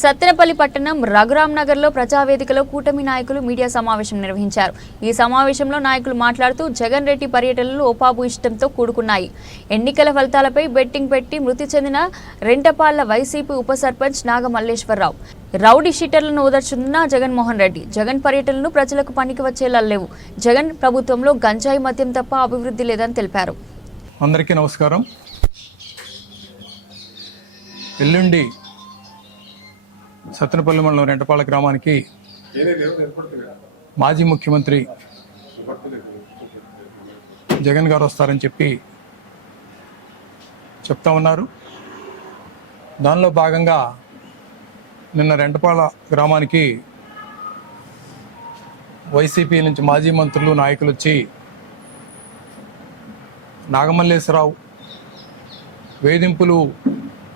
సత్తెనపల్లి పట్టణం రఘురామ్ నగర్లో ప్రజావేదికలో కూటమి నాయకులు మీడియా సమావేశం నిర్వహించారు. ఈ సమావేశంలో నాయకులు మాట్లాడుతూ జగన్ రెడ్డి పర్యటనలు ఓపాబు ఇష్టంతో కూడుకున్నాయి. ఎన్నికల ఫలితాలపై బెట్టింగ్ పెట్టి మృతి చెందిన రెంటపాళ్ళ వైసీపీ ఉప సర్పంచ్ నాగమల్లేశ్వరరావు. రౌడీ షీటర్లను ఓదర్చున్న జగన్మోహన్ రెడ్డి జగన్ పర్యటనలు ప్రజలకు పనికి వచ్చేలా లేవు. జగన్ ప్రభుత్వంలో గంజాయి మద్యం తప్ప అభివృద్ధి లేదని తెలిపారు. అందరికీ నమస్కారం. ఎల్లుండి సత్తెనపల్లి మండలం రెంటపాల గ్రామానికి మాజీ ముఖ్యమంత్రి జగన్ గారు వస్తారని చెప్పి చెప్తా ఉన్నారు. దానిలో భాగంగా నిన్న రెంటపాల గ్రామానికి వైసీపీ నుంచి మాజీ మంత్రులు నాయకులు వచ్చి నాగమల్లేశ్వరరావు వేధింపులు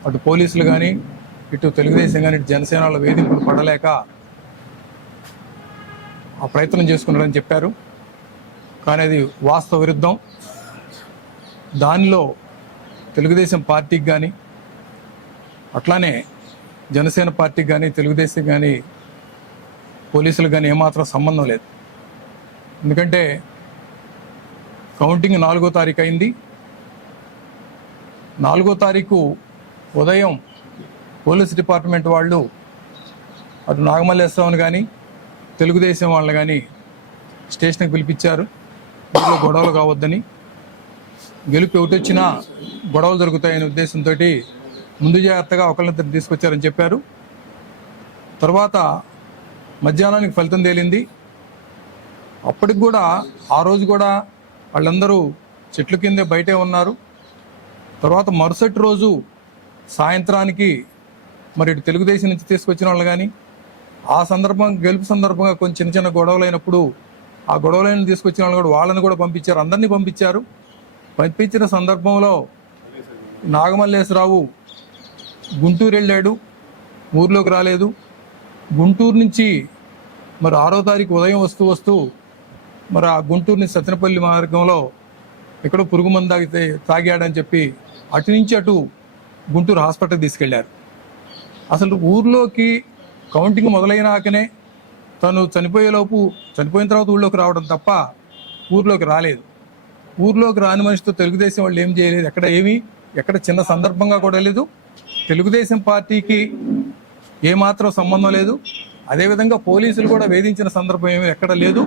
అటు పోలీసులు కానీ ఇటు తెలుగుదేశం కానీ ఇటు జనసేన వాళ్ళ వేధింపులు పడలేక ఆ ప్రయత్నం చేసుకున్నారని చెప్పారు. కానీ అది వాస్తవ విరుద్ధం. దానిలో తెలుగుదేశం పార్టీకి కానీ అట్లానే జనసేన పార్టీకి కానీ తెలుగుదేశం కానీ పోలీసులకు కానీ ఏమాత్రం సంబంధం లేదు. ఎందుకంటే కౌంటింగ్ నాలుగో తారీఖు అయింది. నాలుగో తారీఖు ఉదయం పోలీస్ డిపార్ట్మెంట్ వాళ్ళు అటు నాగమల్లేశ్వరరావుని కానీ తెలుగుదేశం వాళ్ళని కానీ స్టేషన్కి పిలిపించారు. ఊళ్ళో గొడవలు కావద్దని. గెలుపు ఒకటొచ్చినా గొడవలు జరుగుతాయనే ఉద్దేశంతో ముందు జాగ్రత్తగా ఒకరినిద్దరు తీసుకొచ్చారని చెప్పారు. తర్వాత మధ్యాహ్నానికి ఫలితం తేలింది. అప్పటికి కూడా ఆ రోజు కూడా వాళ్ళందరూ చెట్ల కిందే బయటే ఉన్నారు. తర్వాత మరుసటి రోజు సాయంత్రానికి మరి ఇటు తెలుగుదేశం నుంచి తీసుకొచ్చిన వాళ్ళు కానీ ఆ సందర్భం గెలుపు సందర్భంగా కొంచెం చిన్న చిన్న గొడవలు అయినప్పుడు ఆ గొడవలను తీసుకొచ్చిన వాళ్ళు కూడా వాళ్ళని కూడా పంపించారు. అందరినీ పంపించారు. పంపించిన సందర్భంలో నాగమల్లేశ్వరరావు గుంటూరు వెళ్ళాడు. ఊర్లోకి రాలేదు. గుంటూరు నుంచి మరి ఆరో తారీఖు ఉదయం వస్తూ వస్తూ మరి ఆ గుంటూరు నుంచి సత్తెనపల్లి మార్గంలో ఎక్కడో పురుగు మందు తాగితే తాగాడని చెప్పి అటు నుంచి అటు గుంటూరు హాస్పిటల్ తీసుకెళ్ళారు. అసలు ఊర్లోకి కౌంటింగ్ మొదలైనాకనే తను చనిపోయేలోపు చనిపోయిన తర్వాత ఊళ్ళోకి రావడం తప్ప ఊర్లోకి రాలేదు. ఊర్లోకి రాని మనిషితో తెలుగుదేశం వాళ్ళు ఏం చేయలేదు. ఎక్కడ ఏమీ ఎక్కడ చిన్న సందర్భంగా కూడా లేదు. తెలుగుదేశం పార్టీకి ఏమాత్రం సంబంధం లేదు. అదేవిధంగా పోలీసులు కూడా వేధించిన సందర్భం ఏమీ ఎక్కడ లేదు.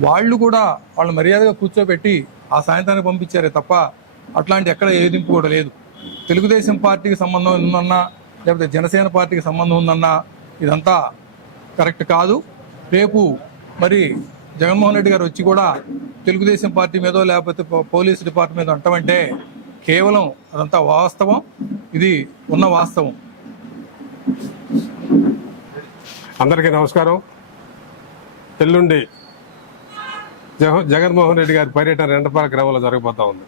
వాళ్ళు కూడా వాళ్ళు మర్యాదగా కూర్చోబెట్టి ఆ సాయంత్రానికి పంపించారే తప్ప అట్లాంటి ఎక్కడ ఏదింపు కూడా లేదు. తెలుగుదేశం పార్టీకి సంబంధం ఉందన్నా లేకపోతే జనసేన పార్టీకి సంబంధం ఉందన్నా ఇదంతా కరెక్ట్ కాదు. రేపు మరి జగన్మోహన్ రెడ్డి గారు వచ్చి కూడా తెలుగుదేశం పార్టీ మీదో లేకపోతే పోలీస్ డిపార్ట్మెంట్ మీద అంటామంటే కేవలం అదంతా వాస్తవం. ఇది ఉన్న వాస్తవం. అందరికీ నమస్కారం. ఎల్లుండి జగన్మోహన్ రెడ్డి గారి పర్యటన రెండపాల గ్రామంలో జరగబోతా ఉంది.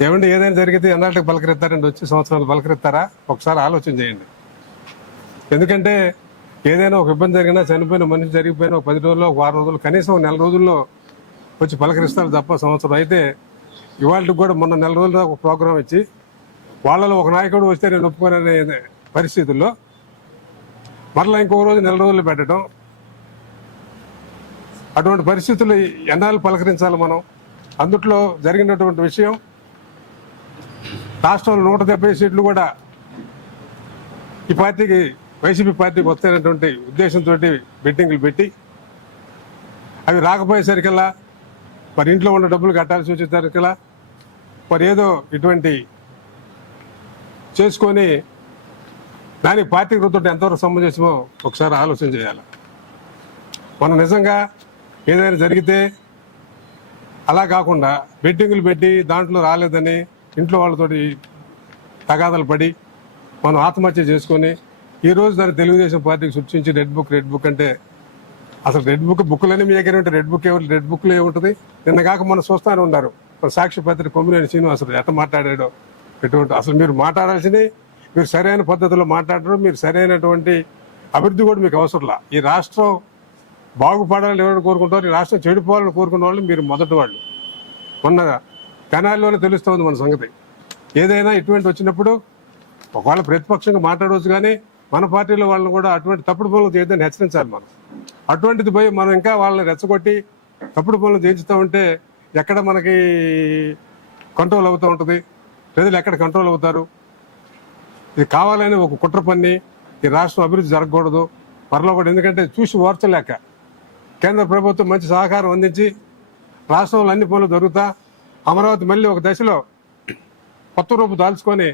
ఏమండి ఏదైనా జరిగితే ఎన్నాళ్ళకి పలకరిస్తారండి? వచ్చే సంవత్సరాలు పలకరిస్తారా? ఒకసారి ఆలోచన చేయండి. ఎందుకంటే ఏదైనా ఒక ఇబ్బంది జరిగినా చనిపోయిన మనిషి జరిగిపోయిన ఒక పది రోజుల్లో ఒక వారం రోజులు కనీసం నెల రోజుల్లో వచ్చి పలకరిస్తారు తప్ప సంవత్సరం అయితే ఇవాళకి కూడా మొన్న నెల రోజుల ఒక ప్రోగ్రాం ఇచ్చి వాళ్ళలో ఒక నాయకుడు వస్తే నేను ఒప్పుకోననే పరిస్థితుల్లో మరలా ఇంకో రోజు నెల రోజులు పెట్టడం అటువంటి పరిస్థితులు ఎన్నాళ్ళు పలకరించాలి మనం? అందుట్లో జరిగినటువంటి విషయం రాష్ట్రంలో నూట డెబ్బై సీట్లు కూడా ఈ పార్టీకి వైసీపీ పార్టీకి వస్తాయనేటువంటి ఉద్దేశంతో బెట్టింగ్లు పెట్టి అవి రాకపోయేసరికల్లా మరి ఇంట్లో ఉన్న డబ్బులు కట్టాల్సి వచ్చేసరికల్లా మరి ఏదో ఇటువంటి చేసుకొని దానికి పార్టీ వృత్తుంటే ఎంతవరకు సంబంధించమో ఒకసారి ఆలోచన చేయాలి. మనం నిజంగా ఏదైనా జరిగితే అలా కాకుండా బెట్టింగులు పెట్టి దాంట్లో రాలేదని ఇంట్లో వాళ్ళతోటి తగాదలు పడి మనం ఆత్మహత్య చేసుకొని ఈ రోజు దాన్ని తెలుగుదేశం పార్టీకి సృష్టించి రెడ్ బుక్ రెడ్ బుక్ అంటే అసలు రెడ్ బుక్ బుక్లన్నీ మీ దగ్గర ఉంటాయి. రెడ్ బుక్ ఎవరు రెడ్ బుక్లో ఏముంటుంది? నిన్న కాక మనం చూస్తానే ఉన్నారు. సాక్షి పత్రిక కొమ్మినేని శ్రీనివాసరావు ఎట్ట మాట్లాడాడో ఎటువంటి అసలు మీరు మాట్లాడాల్సింది మీరు సరైన పద్ధతిలో మాట్లాడరు మీరు సరైనటువంటి అభివృద్ధి కూడా మీకు అవసరంలా. ఈ రాష్ట్రం బాగుపడాలని ఎవరు కోరుకుంటారు ఈ రాష్ట్రం చెడిపోవాలని కోరుకున్న వాళ్ళు మీరు మొదటి వాళ్ళు. మొన్న కణాల్లోనే తెలుస్తుంది మన సంగతి. ఏదైనా ఇటువంటి వచ్చినప్పుడు ఒకవేళ ప్రతిపక్షంగా మాట్లాడవచ్చు కానీ మన పార్టీలో వాళ్ళని కూడా అటువంటి తప్పుడు పనులు చేయొద్దని హెచ్చరించాలి మనం. అటువంటిది పోయి మనం ఇంకా వాళ్ళని రెచ్చగొట్టి తప్పుడు పనులు చేయించుతూ ఉంటే ఎక్కడ మనకి కంట్రోల్ అవుతూ ఉంటుంది? ప్రజలు ఎక్కడ కంట్రోల్ అవుతారు? ఇది కావాలని ఒక కుట్ర పన్ని ఈ రాష్ట్రం అభివృద్ధి జరగకూడదు. మరలో కూడా ఎందుకంటే చూసి ఓర్చలేక కేంద్ర ప్రభుత్వం మంచి సహకారం అందించి రాష్ట్రంలో అన్ని పనులు జరుగుతా అమరావతి మళ్ళీ ఒక దశలో కొత్త రూపు దాల్చుకొని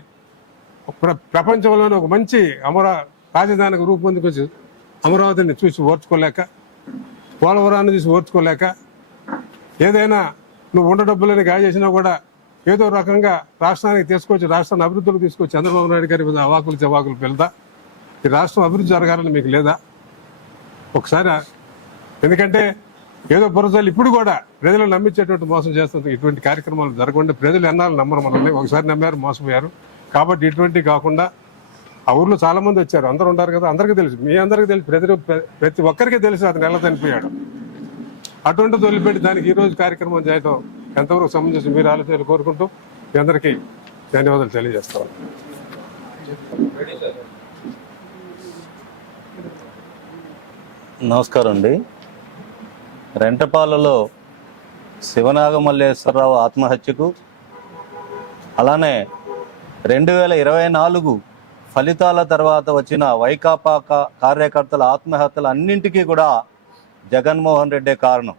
ప్ర- ప్రపంచంలోనే ఒక మంచి అమరా రాజధానికి రూపొందుకొచ్చి అమరావతిని చూసి ఓర్చుకోలేక పోలవరాన్ని చూసి ఓర్చుకోలేక ఏదైనా నువ్వు ఉండ డబ్బులని గాయ చేసినా కూడా ఏదో రకంగా రాష్ట్రానికి తీసుకొచ్చి రాష్ట్రాన్ని అభివృద్ధిలోకి తీసుకొచ్చి చంద్రబాబు నాయుడు గారి మీద అవాకులు చవాకులు పెళ్తా ఈ రాష్ట్రం అభివృద్ధి జరగాలని మీకు లేదా? ఒకసారి ఎందుకంటే ఏదో భరోసాలు ఇప్పుడు కూడా ప్రజలు నమ్మించేటువంటి మోసం చేస్తుంది ఇటువంటి కార్యక్రమాలు జరగకుండా ప్రజలు ఎన్నాళ్ళు నమ్మరు మనల్ని. ఒకసారి నమ్మారు మోసపోయారు. కాబట్టి ఇటువంటి కాకుండా ఆ ఊర్లో చాలా మంది వచ్చారు. అందరూ ఉంటారు కదా. అందరికీ తెలుసు. మీ అందరికీ తెలుసు. ప్రతి ప్రతి ఒక్కరికి తెలుసు అతను ఎలా చనిపోయాడు. అటువంటి వదిలిపెట్టి దానికి ఈరోజు కార్యక్రమం చేయడం ఎంతవరకు సంబంధించి మీరు ఆలోచనలు కోరుకుంటూ మీ అందరికీ ధన్యవాదాలు తెలియజేస్తాను నమస్కారం అండి. రెంటపాలలో శివనాగమల్లేశ్వరరావు ఆత్మహత్యకు అలానే రెండు వేల ఇరవై నాలుగు ఫలితాల తర్వాత వచ్చిన వైకాపా కార్యకర్తల ఆత్మహత్యలు అన్నింటికీ కూడా జగన్మోహన్ రెడ్డే కారణం.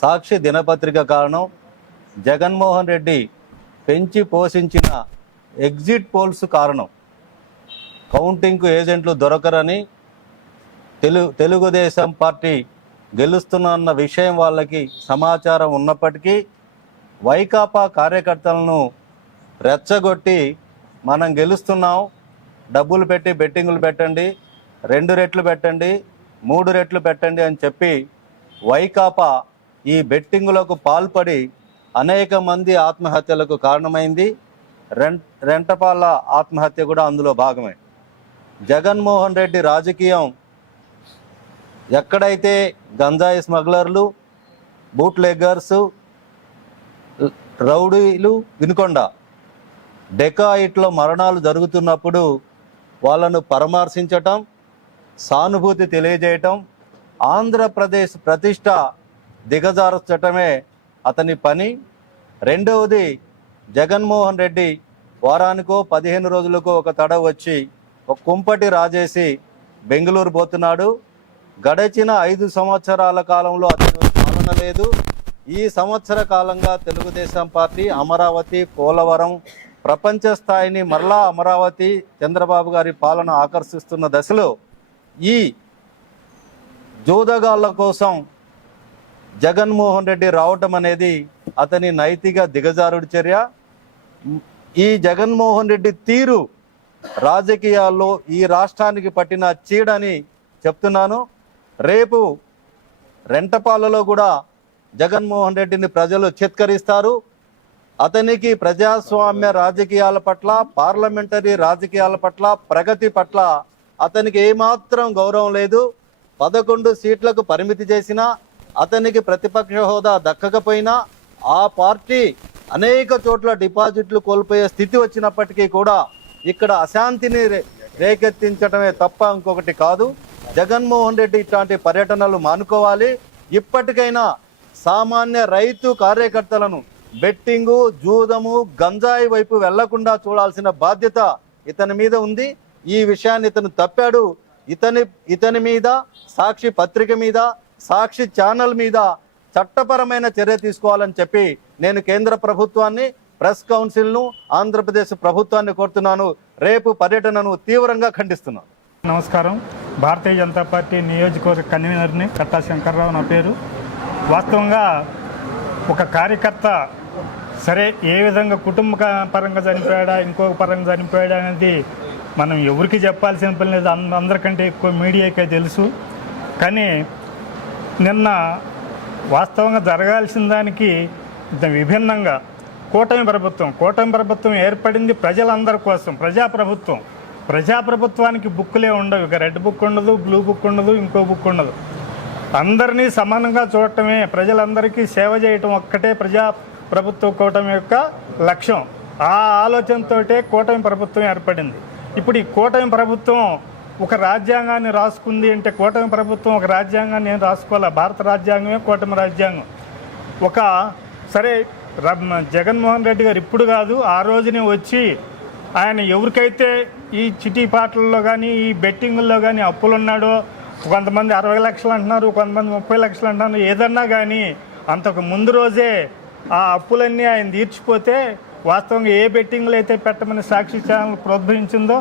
సాక్షి దినపత్రిక కారణం జగన్మోహన్ రెడ్డి పెంచి పోషించిన ఎగ్జిట్ పోల్స్ కారణం. కౌంటింగ్కు ఏజెంట్లు దొరకరని తెలు తెలుగుదేశం పార్టీ గెలుస్తున్న విషయం వాళ్ళకి సమాచారం ఉన్నప్పటికీ వైకాపా కార్యకర్తలను రెచ్చగొట్టి మనం గెలుస్తున్నాం. డబ్బులు పెట్టి బెట్టింగులు పెట్టండి రెండు రెట్లు పెట్టండి మూడు రెట్లు పెట్టండి అని చెప్పి వైకాపా ఈ బెట్టింగులకు పాల్పడి అనేక మంది ఆత్మహత్యలకు కారణమైంది. రెంట్ రెంటపాల ఆత్మహత్య కూడా అందులో భాగమే. జగన్మోహన్ రెడ్డి రాజకీయం ఎక్కడైతే గంజాయి స్మగ్లర్లు బూట్ లెగ్గర్స్ రౌడీలు వినుకొండ డెకాయిట్లో మరణాలు జరుగుతున్నప్పుడు వాళ్ళను పరామర్శించటం సానుభూతి తెలియజేయటం ఆంధ్రప్రదేశ్ ప్రతిష్ట దిగజార్చటమే అతని పని. రెండవది జగన్మోహన్ రెడ్డి వారానికో పదిహేను రోజులకో ఒక తడ వచ్చి ఒక కుంపటి రాజేసి బెంగళూరు పోతున్నాడు. గడచిన ఐదు సంవత్సరాల కాలంలో అతను పాలన లేదు. ఈ సంవత్సర కాలంగా తెలుగుదేశం పార్టీ అమరావతి పోలవరం ప్రపంచ స్థాయిని మరలా అమరావతి చంద్రబాబు గారి పాలన ఆకర్షిస్తున్న దశలో ఈ జోదగాళ్ళ కోసం జగన్మోహన్ రెడ్డి రావటం అనేది అతని నైతిక దిగజారుడి చర్య. ఈ జగన్మోహన్ రెడ్డి తీరు రాజకీయాల్లో ఈ రాష్ట్రానికి పట్టిన చీడని చెప్తున్నాను. రేపు రెంటపాలలో కూడా జగన్మోహన్ రెడ్డిని ప్రజలు చిత్కరిస్తారు. అతనికి ప్రజాస్వామ్య రాజకీయాల పట్ల పార్లమెంటరీ రాజకీయాల పట్ల ప్రగతి పట్ల అతనికి ఏమాత్రం గౌరవం లేదు. పదకొండు సీట్లకు పరిమితి చేసినా అతనికి ప్రతిపక్ష హోదా దక్కకపోయినా ఆ పార్టీ అనేక చోట్ల డిపాజిట్లు కోల్పోయే స్థితి వచ్చినప్పటికీ కూడా ఇక్కడ అశాంతిని రే- రేకెత్తించడమే తప్ప ఇంకొకటి కాదు. జగన్మోహన్ రెడ్డి ఇట్లాంటి పర్యటనలు మానుకోవాలి. ఇప్పటికైనా సామాన్య రైతు కార్యకర్తలను బెట్టింగు జూదము గంజాయి వైపు వెళ్ళకుండా చూడాల్సిన బాధ్యత ఇతని మీద ఉంది. ఈ విషయాన్ని ఇతను తప్పాడు. ఇతని ఇతని మీద సాక్షి పత్రిక మీద సాక్షి ఛానల్ మీద చట్టపరమైన చర్య తీసుకోవాలని చెప్పి నేను కేంద్ర ప్రభుత్వాన్ని ప్రెస్ కౌన్సిల్ను ఆంధ్రప్రదేశ్ ప్రభుత్వాన్ని కోరుతున్నాను. రేపు పర్యటనను తీవ్రంగా ఖండిస్తున్నాను. నమస్కారం. భారతీయ జనతా పార్టీ నియోజకవర్గ కన్వీనర్ని కట్టా శంకర్రావు నా పేరు. వాస్తవంగా ఒక కార్యకర్త సరే ఏ విధంగా కుటుంబ పరంగా చనిపోయాడా ఇంకొక పరంగా చనిపోయాడా అనేది మనం ఎవరికి చెప్పాల్సిన పని లేదు. అంద- అందరికంటే ఎక్కువ మీడియాకే తెలుసు. కానీ నిన్న వాస్తవంగా జరగాల్సిన దానికి ఇంత విభిన్నంగా కూటమి ప్రభుత్వం కూటమి ప్రభుత్వం ఏర్పడింది ప్రజలందరి కోసం ప్రజాప్రభుత్వం. ప్రజాప్రభుత్వానికి బుక్కులే ఉండవు. ఇక రెడ్ బుక్ ఉండదు బ్లూ బుక్ ఉండదు ఇంకో బుక్ ఉండదు. అందరినీ సమానంగా చూడటమే ప్రజలందరికీ సేవ చేయటం ఒక్కటే ప్రజా ప్రభుత్వ కూటమి యొక్క లక్ష్యం. ఆ ఆలోచనతోటే కూటమి ప్రభుత్వం ఏర్పడింది. ఇప్పుడు ఈ కూటమి ప్రభుత్వం ఒక రాజ్యాంగాన్ని రాసుకుంది అంటే కూటమి ప్రభుత్వం ఒక రాజ్యాంగాన్ని ఏం రాసుకోవాలా? భారత రాజ్యాంగమే కూటమి రాజ్యాంగం. ఒక సరే జగన్మోహన్ రెడ్డి గారు ఇప్పుడు కాదు ఆ రోజునే వచ్చి ఆయన ఎవరికైతే ఈ చిటీ పాటల్లో కానీ ఈ బెట్టింగుల్లో కానీ అప్పులు ఉన్నాడో కొంతమంది అరవై లక్షలు అంటున్నారు కొంతమంది ముప్పై లక్షలు అంటున్నారు ఏదన్నా కానీ అంతకు ముందు రోజే ఆ అప్పులన్నీ ఆయన తీర్చిపోతే వాస్తవంగా ఏ బెట్టింగ్లు అయితే పెట్టమని సాక్షి ఛానల్ ప్రోత్సహించిందో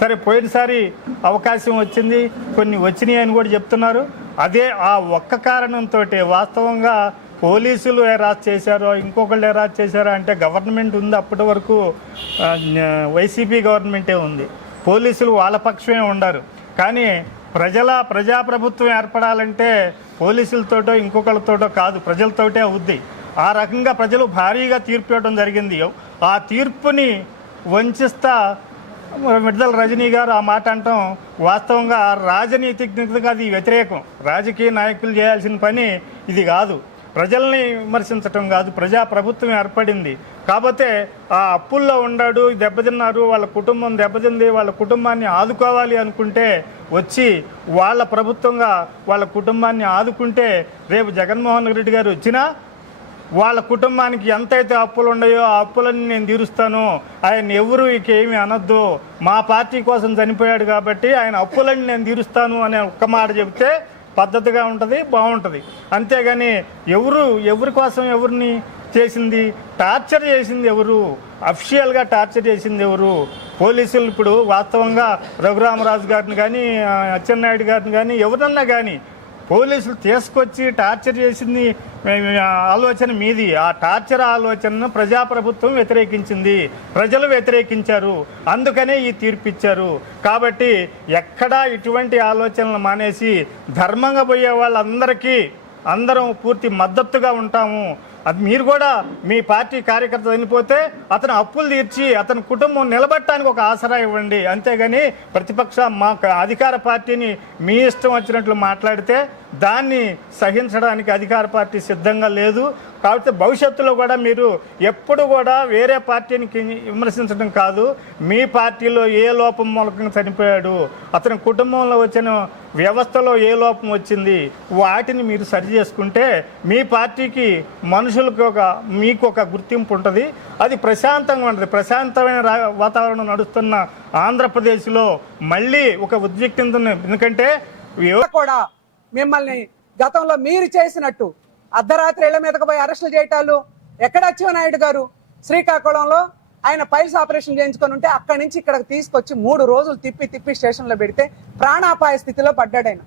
సరే పోయినసారి అవకాశం వచ్చింది కొన్ని వచ్చినాయి అని కూడా చెప్తున్నారు. అదే ఆ ఒక్క కారణంతో వాస్తవంగా పోలీసులు ఎరాజ్ చేశారో ఇంకొకళ్ళు ఎరాజ్ చేశారో అంటే గవర్నమెంట్ ఉంది అప్పటి వరకు వైసీపీ గవర్నమెంటే ఉంది. పోలీసులు వాళ్ళ పక్షమే ఉండరు. కానీ ప్రజల ప్రజాప్రభుత్వం ఏర్పడాలంటే పోలీసులతోటో ఇంకొకళ్ళతోటో కాదు ప్రజలతోటే అవుద్ది. ఆ రకంగా ప్రజలు భారీగా తీర్పు ఇవ్వడం జరిగింది. ఆ తీర్పుని వంచిస్తా మిడదల రజనీ గారు ఆ మాట అంటాం. వాస్తవంగా రాజనీతిజ్ఞతగా అది వ్యతిరేకం. రాజకీయ నాయకులు చేయాల్సిన పని ఇది కాదు. ప్రజల్ని విమర్శించటం కాదు ప్రజా ప్రభుత్వం ఏర్పడింది. కాకపోతే ఆ అప్పుల్లో ఉన్నాడు దెబ్బతిన్నారు వాళ్ళ కుటుంబం దెబ్బతింది వాళ్ళ కుటుంబాన్ని ఆదుకోవాలి అనుకుంటే వచ్చి వాళ్ళ ప్రభుత్వంగా వాళ్ళ కుటుంబాన్ని ఆదుకుంటే రేపు జగన్మోహన్ రెడ్డి గారు వచ్చినా వాళ్ళ కుటుంబానికి ఎంతైతే అప్పులు ఉన్నాయో ఆ అప్పులన్నీ నేను తీరుస్తాను. ఆయన ఎవరు ఇక ఏమి అనొద్దు. మా పార్టీ కోసం చనిపోయాడు కాబట్టి ఆయన అప్పులన్నీ నేను తీరుస్తాను అనే ఒక్క మాట చెబితే పద్ధతిగా ఉంటుంది బాగుంటుంది. అంతేగాని ఎవరు ఎవరి కోసం ఎవరిని చేసింది టార్చర్ చేసింది ఎవరు? అఫిషియల్గా టార్చర్ చేసింది ఎవరు? పోలీసులు ఇప్పుడు వాస్తవంగా రఘురామరాజు గారిని కానీ అచ్చెన్నాయుడు గారిని కానీ ఎవరన్నా కానీ పోలీసులు తీసుకొచ్చి టార్చర్ చేసింది ఆలోచన మీది. ఆ టార్చర్ ఆలోచనను ప్రజాప్రభుత్వం వ్యతిరేకించింది. ప్రజలు వ్యతిరేకించారు. అందుకనే ఈ తీర్పు ఇచ్చారు కాబట్టి ఎక్కడా ఇటువంటి ఆలోచనలు మానేసి ధర్మంగా పోయే వాళ్ళందరికీ అందరం పూర్తి మద్దతుగా ఉంటాము. అది మీరు కూడా మీ పార్టీ కార్యకర్త చనిపోతే అతను అప్పులు తీర్చి అతని కుటుంబం నిలబట్టడానికి ఒక ఆసరా ఇవ్వండి. అంతేగాని ప్రతిపక్ష మా అధికార పార్టీని మీ ఇష్టం వచ్చినట్లు మాట్లాడితే దాన్ని సహించడానికి అధికార పార్టీ సిద్ధంగా లేదు. కాబట్టి భవిష్యత్తులో కూడా మీరు ఎప్పుడు కూడా వేరే పార్టీని విమర్శించడం కాదు. మీ పార్టీలో ఏ లోపం మూలకంగా చనిపోయాడు అతని కుటుంబంలో వచ్చిన వ్యవస్థలో ఏ లోపం వచ్చింది వాటిని మీరు సరి చేసుకుంటే మీ పార్టీకి మనుషులకు ఒక మీకు ఒక గుర్తింపు ఉంటుంది. అది ప్రశాంతంగా ఉంటుంది. ప్రశాంతమైన వాతావరణం నడుస్తున్న ఆంధ్రప్రదేశ్లో మళ్ళీ ఒక ఉద్రిక్తత ఎందుకంటే కూడా మిమ్మల్ని గతంలో మీరు చేసినట్టు అర్ధరాత్రి ఇళ్ళ మీదకు పోయి అరెస్టులు చేయటాలు. ఎక్కడ అచ్చెన్నాయుడు గారు? శ్రీకాకుళంలో ఆయన పైల్స్ ఆపరేషన్ చేయించుకొని ఉంటే అక్కడి నుంచి ఇక్కడికి తీసుకొచ్చి మూడు రోజులు తిప్పి తిప్పి స్టేషన్లో పెడితే ప్రాణాపాయ స్థితిలో పడ్డాడు ఆయన.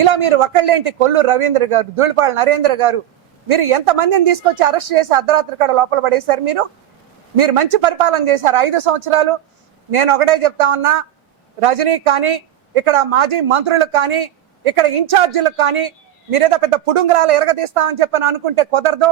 ఇలా మీరు ఒకళ్ళేంటి కొల్లు రవీంద్ర గారు ధూళిపాళ నరేంద్ర గారు? మీరు ఎంతమందిని తీసుకొచ్చి అరెస్ట్ చేసి అర్ధరాత్రి కాడ లోపల పడేశారు మీరు? మీరు మంచి పరిపాలన చేశారు ఐదు సంవత్సరాలు. నేను ఒకటే చెప్తా ఉన్నా రజనీ కానీ ఇక్కడ మాజీ మంత్రులకు కానీ ఇక్కడ ఇన్ఛార్జీలకు కానీ మీరేదో పెద్ద పుడుంగరాలు ఎరగదీస్తామని చెప్పని అనుకుంటే కుదరదు.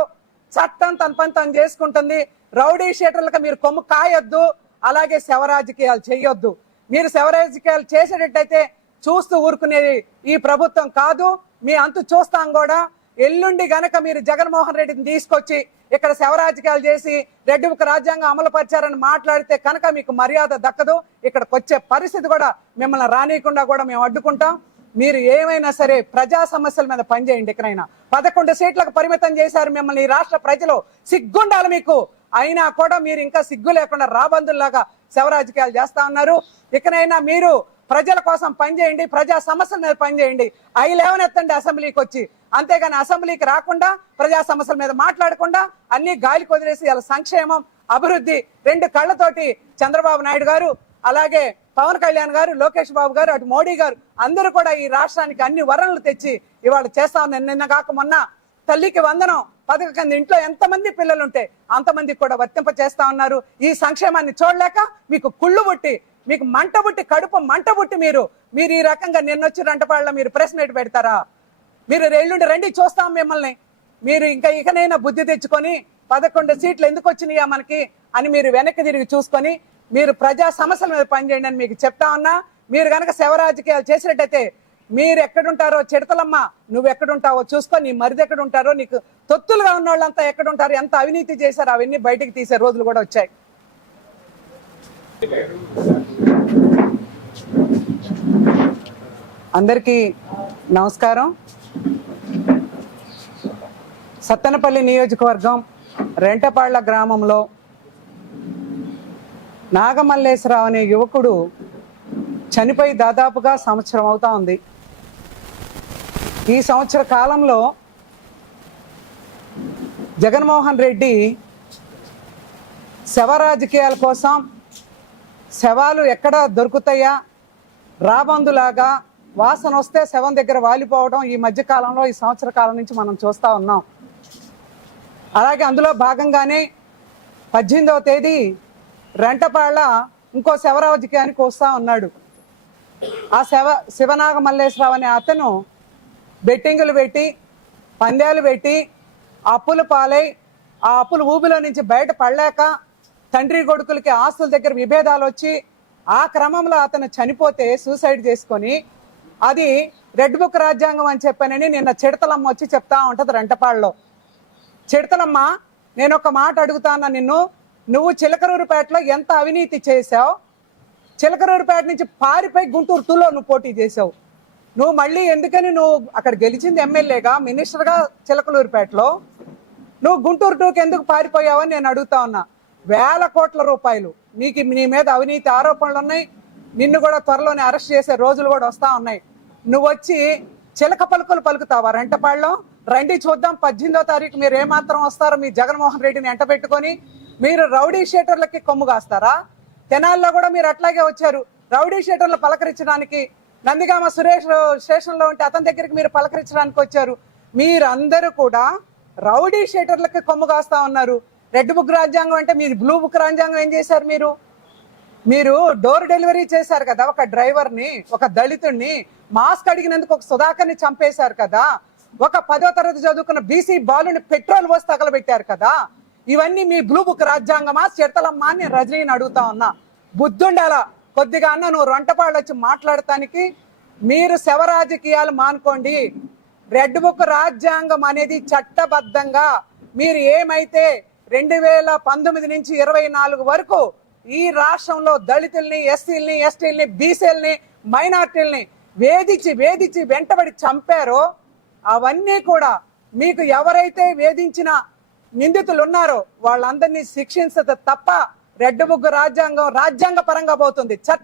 చట్టం తన పని తను చేసుకుంటుంది. రౌడీ షీటర్లకు మీరు కొమ్ము కాయొద్దు. అలాగే శవరాజకీయాలు చేయొద్దు మీరు శవరాజకీయాలు చేసేటట్టయితే చూస్తూ ఊరుకునేది ఈ ప్రభుత్వం కాదు. మీ అంతు చూస్తాం కూడా. ఎల్లుండి గనక మీరు జగన్మోహన్ రెడ్డిని తీసుకొచ్చి ఇక్కడ శవరాజకీయాలు చేసి రెడ్డి ఒక రాజ్యాంగం అమలు పరిచారని మాట్లాడితే కనుక మీకు మర్యాద దక్కదు. ఇక్కడికి వచ్చే పరిస్థితి కూడా మిమ్మల్ని రానియకుండా కూడా మేము అడ్డుకుంటాం. మీరు ఏమైనా సరే ప్రజా సమస్యల మీద పనిచేయండి ఎక్కడైనా. పదకొండు సీట్లకు పరిమితం చేశారు మిమ్మల్ని ఈ రాష్ట్ర ప్రజలు. సిగ్గుండాలి మీకు. అయినా కూడా మీరు ఇంకా సిగ్గు లేకుండా రాబందుల్లాగా శవరాజకీయాలు చేస్తా ఉన్నారు. ఇకనైనా మీరు ప్రజల కోసం పనిచేయండి ప్రజా సమస్యల మీద పనిచేయండి అవి లేవనెత్తండి అసెంబ్లీకి వచ్చి. అంతేగాని అసెంబ్లీకి రాకుండా ప్రజా సమస్యల మీద మాట్లాడకుండా అన్ని గాలికి వదిలేసి ఇలా సంక్షేమం అభివృద్ధి రెండు కళ్ళతోటి చంద్రబాబు నాయుడు గారు అలాగే పవన్ కళ్యాణ్ గారు లోకేష్ బాబు గారు అటు మోడీ గారు అందరూ కూడా ఈ రాష్ట్రానికి అన్ని వరణలు తెచ్చి ఇవాళ చేస్తా ఉన్నారు. నిన్న కాక మొన్న తల్లికి వందనం పథక కింద ఇంట్లో ఎంతమంది పిల్లలు ఉంటే అంతమందికి కూడా వర్తింప చేస్తా ఉన్నారు. ఈ సంక్షేమాన్ని చూడలేక మీకు కుళ్ళు బుట్టి మీకు మంట బుట్టి కడుపు మంట బుట్టి మీరు మీరు ఈ రకంగా నిన్నొచ్చి రంటపాళ్ళ మీరు ప్రెస్ మీట్ పెడతారా? మీరు ఎల్లుండి రండి చూస్తాం మిమ్మల్ని. మీరు ఇంకా ఇకనైనా బుద్ధి తెచ్చుకొని పదకొండు సీట్లు ఎందుకు వచ్చినాయా మనకి అని మీరు వెనక్కి తిరిగి చూసుకొని మీరు ప్రజా సమస్యల మీద పనిచేయండి అని మీకు చెప్తా ఉన్నా. మీరు కనుక శవ రాజకీయాలు చేసినట్టయితే మీరు ఎక్కడుంటారో చిడతలమ్మ నువ్వు ఎక్కడుంటావో చూసుకో నీ మరిది ఎక్కడుంటారో నీకు తొత్తులుగా ఉన్న వాళ్ళంతా ఎక్కడుంటారు ఎంత అవినీతి చేశారు అవన్నీ బయటికి తీసే రోజులు కూడా వచ్చాయి. అందరికీ నమస్కారం. సత్తెనపల్లి నియోజకవర్గం రెంటపాళ్ళ గ్రామంలో నాగమల్లేశ్వరరావు అనే యువకుడు చనిపోయి దాదాపుగా సంవత్సరం అవుతా ఉంది. ఈ సంవత్సర కాలంలో జగన్మోహన్ రెడ్డి శవ రాజకీయాల కోసం శవాలు ఎక్కడ దొరుకుతాయా? రాబందులాగా వాసన వస్తే శవం దగ్గర వాలిపోవడం ఈ మధ్య కాలంలో ఈ సంవత్సర కాలం నుంచి మనం చూస్తూ ఉన్నాం. అలాగే అందులో భాగంగానే పద్దెనిమిదవ తేదీ రెంటపాళ్ళ ఇంకో శవ రాజకీయానికి వస్తా ఉన్నాడు. ఆ శవ శివనాగ మల్లేశ్వరరావు అనే అతను బెట్టింగులు పెట్టి పందాలు పెట్టి అప్పులు పాలై ఆ అప్పులు ఊబిలో నుంచి బయట పడలేక తండ్రి కొడుకులకి ఆస్తుల దగ్గర విభేదాలు వచ్చి ఆ క్రమంలో అతను చనిపోతే సూసైడ్ చేసుకొని అది రెడ్ బుక్ రాజ్యాంగం అని చెప్పానని నిన్న చిడతలమ్మ వచ్చి చెప్తా ఉంటుంది రెంటపాళ్ళలో. చిడతలమ్మ నేను ఒక మాట అడుగుతాను నిన్ను? నువ్వు చిలకరూరుపేటలో ఎంత అవినీతి చేశావు? చిలకరూరుపేట నుంచి పారిపోయి గుంటూరు టూలో నువ్వు పోటీ చేసావు నువ్వు మళ్ళీ ఎందుకని నువ్వు అక్కడ గెలిచింది ఎమ్మెల్యేగా మినిస్టర్గా చిలకలూరుపేటలో? నువ్వు గుంటూరు టూకి ఎందుకు పారిపోయావని నేను అడుగుతా ఉన్నా. వేల కోట్ల రూపాయలు. నీకు నీ మీద అవినీతి ఆరోపణలు ఉన్నాయి. నిన్ను కూడా త్వరలోనే అరెస్ట్ చేసే రోజులు కూడా వస్తా ఉన్నాయి. నువ్వు వచ్చి చిలక పలుకులు పలుకుతావా రెంటపాళ్ళం? రండి చూద్దాం పద్దెనిమిదో తారీఖు మీరు ఏమాత్రం వస్తారో మీ జగన్మోహన్ రెడ్డిని ఎంట పెట్టుకొని మీరు రౌడీ షేటర్లకి కొమ్ము కాస్తారా? తెనాల్లో కూడా మీరు అట్లాగే వచ్చారు. రౌడీ షేటర్లు పలకరించడానికి నందిగామ సురేష్ స్టేషన్లో ఉంటే అతని దగ్గరికి మీరు పలకరించడానికి వచ్చారు. మీరందరూ కూడా రౌడీ షేటర్లకి కొమ్ము కాస్తా ఉన్నారు. రెడ్ బుక్ రాజ్యాంగం అంటే మీరు బ్లూ బుక్ రాజ్యాంగం ఏం చేశారు మీరు? మీరు డోర్ డెలివరీ చేశారు కదా ఒక డ్రైవర్ని ఒక దళితుడిని మాస్క్ అడిగినందుకు ఒక సుధాకర్ని చంపేశారు కదా. ఒక పదో తరగతి చదువుకున్న బీసీ బాలుని పెట్రోల్ పోసి తగలబెట్టారు కదా. ఇవన్నీ మీ బ్లూ బుక్ రాజ్యాంగమా? చిడతలమ్మా అని నేను రజనీని అడుగుతా ఉన్నా. బుద్ధుండాల? కొద్దిగా అన్న నువ్వు రొంటపాళ్ళు వచ్చి మాట్లాడటానికి మీరు శవ రాజకీయాలు మానుకోండి. రెడ్ బుక్ రాజ్యాంగం అనేది చట్టబద్ధంగా మీరు ఏమైతే రెండు వేల పంతొమ్మిది నుంచి ఇరవై నాలుగు వరకు ఈ రాష్ట్రంలో దళితుల్ని ఎస్సీల్ని ఎస్టీల్ని బీసీల్ని మైనార్టీల్ని వేధించి వేధించి వెంటబడి చంపారో అవన్నీ కూడా మీకు ఎవరైతే వేధించిన నిందితులు ఉన్నారో వాళ్ళందరినీ శిక్షించదు తప్ప రెడ్ బుక్ రాజ్యాంగం రాజ్యాంగ పరంగా పోతుంది. చట్ట